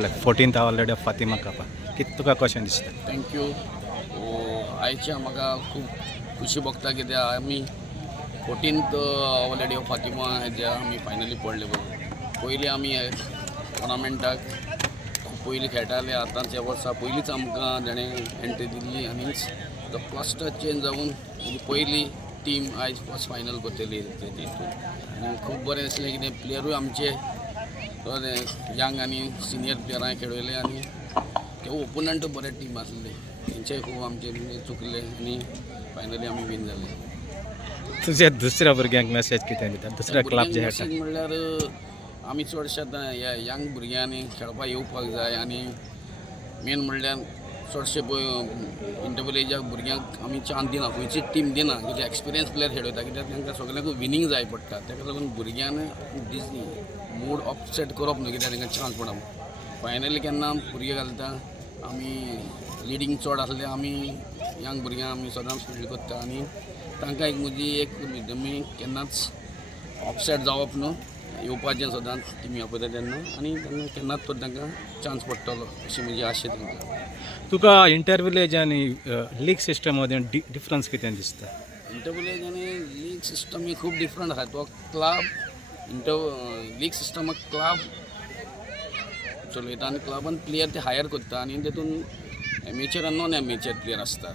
पडले 14th already Fatima cup कितें तुका कशें दिसता? थँक्यू. आयच्या म्हाका खूब खुशी भोगता कित्याक आमी 14th ऑलरेडी फातिमा हेज्या आमी फायनली पडले पयलीं आमी टोर्नामेंटाक खूब पयलीं खेळटाले. आतांच्या वर्सा पयलींच आमकां ताणें एंट्री दिल्ली आनी तो क्लस्टर चेंज जावन पयली टीम आयज फर्स्ट फायनल करतली तेतून आनी खूब बरें दिसलें कितें प्लेयरूय आमचे यंग आनी सिनियर प्लेयरांय खेळयले आनी ते ओपोनंट बरे टीम आसले तेंचेय खूब आमचे चुकले आनी फायनली आमी विन जाले. तुज्या दुसऱ्या भुरग्यांक मेसेज कितें दिता दुसऱ्या क्लब जे खेळटा? म्हणल्यार आमी चडशे आतां ह्या यंग भुरग्यांनी खेळपाक येवपाक जाय आनी मेन म्हणल्यार चडशे इंटरव्हल एजा भुरग्यांक आमी चान्स दिना खंयची टीम दिना कित्याक एक्सपिरियन्स प्लेयर खेळयता कित्याक तांकां सगळ्यांक विनींग जाय पडटा ताका लागून भुरग्यांनी मूड अपसेट करप न्हू कित्याक तांकां चान्स पडा. फायनली केन्ना भुरगे घालता आमी लिडींग चड आसले आमी यंग भुरग्यांक आमी सदांच फील्ड करता आनी तांकां एक म्हजी एक तुमी केन्नाच अपसेट जावप न्हू येवपाचें सदांच टिमी आपयता तेन्ना आनी तेन्ना केन्नाच तर तांकां चान्स पडटलो अशी म्हजी आशा तांकां. तुका इंटरव्हिलेज आनी लीग सिस्टम मदें डिफरन्स कितें दिसता? इंटरव्हिलेज आनी लीग सिस्टम ही खूब डिफरंट आसा. तो क्लब लीग सिस्टमाक क्लब चलयता आनी क्लबान प्लेयर ते हायर करता आनी तेतून एमेचर आनी नॉन एमेचर प्लेयर आसतात.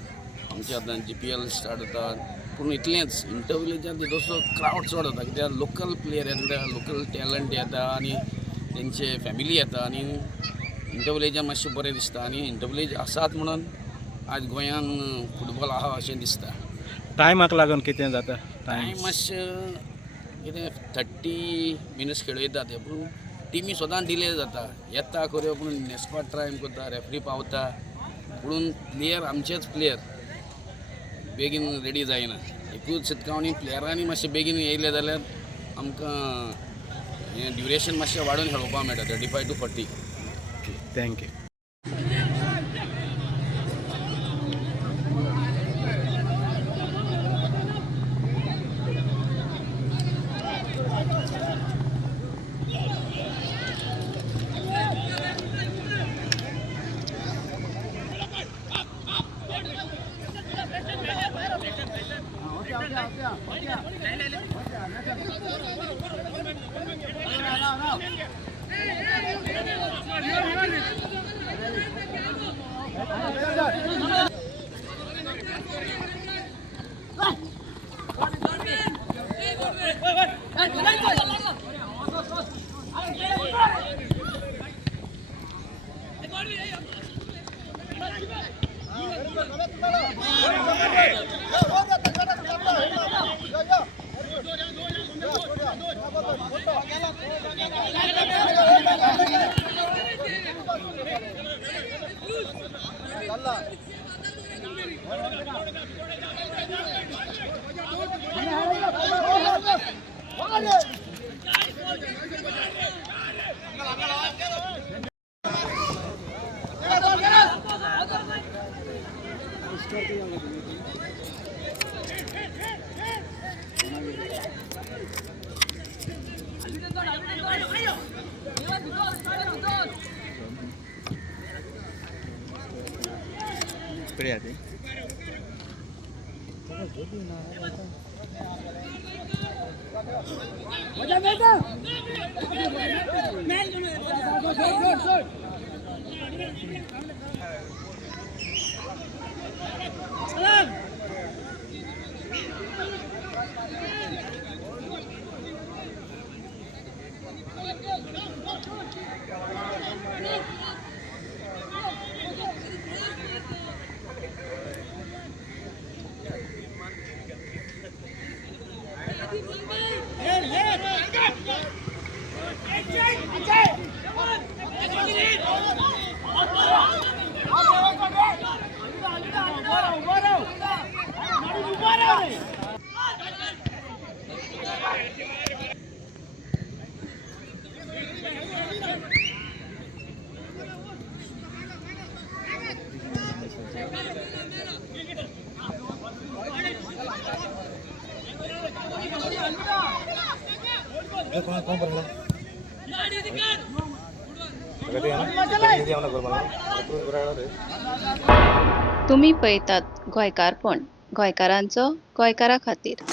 आमचे आतां GPL स्टार्ट जातात पूण इतलेंच इंटरव्हिलेजान तसो क्रावड चड जाता कित्याक लोकल प्लेयर येता लोकल टॅलंट येता आनी तेंचे फॅमिली येता आनी इंटरव्हिलेजान मातशें बरें दिसता आनी इंटरव्हिलेज आसात म्हणून आज गोंयान फुटबॉल आहा अशें दिसता. टायमाक लागून कितें जाता? टायम मातशें कितें 30 मिनिट्स खेळयता ते पूण टिमी सदां डिले जाता येता खऱ्यो पूण नेस्पाट टायम करता रेफ्री पावता पूण प्लेयर आमचेच प्लेयर बेगीन रेडी जायना. एकूच शिटकावणी प्लेयरांनी मातशें बेगीन येयले जाल्यार आमकां हें ड्युरेशन मातशें वाडोवन खेळोवपाक मेळटा 35 to 40. थँक्यू. तुम्ही पळयतात गोंयकारपण गोंयकारांचो गोंयकारा खातीर.